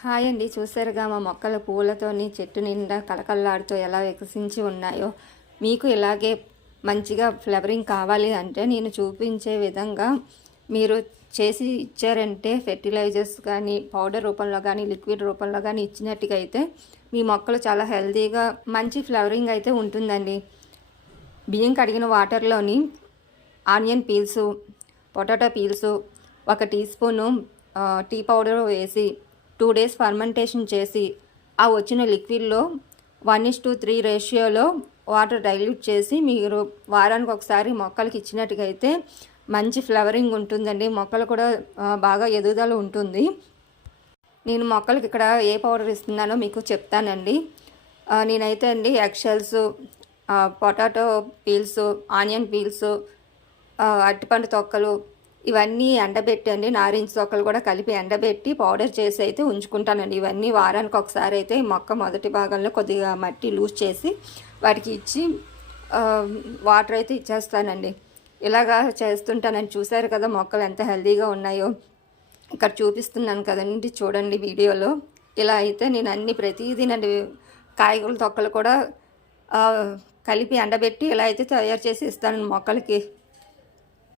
Hi అండి. చూసారుగా మా మొక్కలు పూలతోని చెట్టు నిండా కళకళలాడుతూ ఎలా వికసించి ఉన్నాయో. మీకు ఇలాగే మంచిగా ఫ్లవరింగ్ కావాలి అంటే నేను చూపించే విధంగా మీరు చేసి ఇచ్చారంటే ఫెర్టిలైజర్స్ కానీ పౌడర్ రూపంలో కానీ లిక్విడ్ రూపంలో కానీ ఇచ్చినట్టుగా అయితే మీ మొక్కలు చాలా హెల్తీగా మంచి ఫ్లవరింగ్ అయితే ఉంటుందండి. బియ్యం కడిగిన వాటర్లోని onion peels, potato peels, 1 teaspoon tea powder వేసి 2 డేస్ ఫర్మెంటేషన్ చేసి ఆ వచ్చిన లిక్విడ్లో 1:3 రేషియోలో వాటర్ డైల్యూట్ చేసి మీరు వారానికి ఒకసారి మొక్కలకి ఇచ్చినట్టుగా అయితే మంచి ఫ్లవరింగ్ ఉంటుందండి. మొక్కలు కూడా బాగా ఎదుగుదల ఉంటుంది. నేను మొక్కలకి ఇక్కడ ఏ పౌడర్ ఇస్తున్నానో మీకు చెప్తానండి. నేనైతే అండి eggshells, potato peels, onion peels, అరటిపండు తొక్కలు ఇవన్నీ ఎండబెట్టండి. నారింజ తొక్కలు కూడా కలిపి ఎండబెట్టి పౌడర్ చేసి అయితే ఉంచుకుంటానండి. ఇవన్నీ వారానికి ఒకసారి అయితే మొక్క మొదటి భాగంలో కొద్దిగా మట్టి లూజ్ చేసి వాటికి ఇచ్చి వాటర్ అయితే ఇచ్చేస్తానండి. ఇలాగా చేస్తుంటానండి. చూసారు కదా మొక్కలు ఎంత హెల్తీగా ఉన్నాయో. ఇక్కడ చూపిస్తున్నాను కదండి, చూడండి వీడియోలో. ఇలా అయితే నేను అన్ని ప్రతిదీనండి కాయగూరల తొక్కలు కూడా కలిపి ఎండబెట్టి ఇలా అయితే తయారు చేసి ఇస్తాను మొక్కలకి.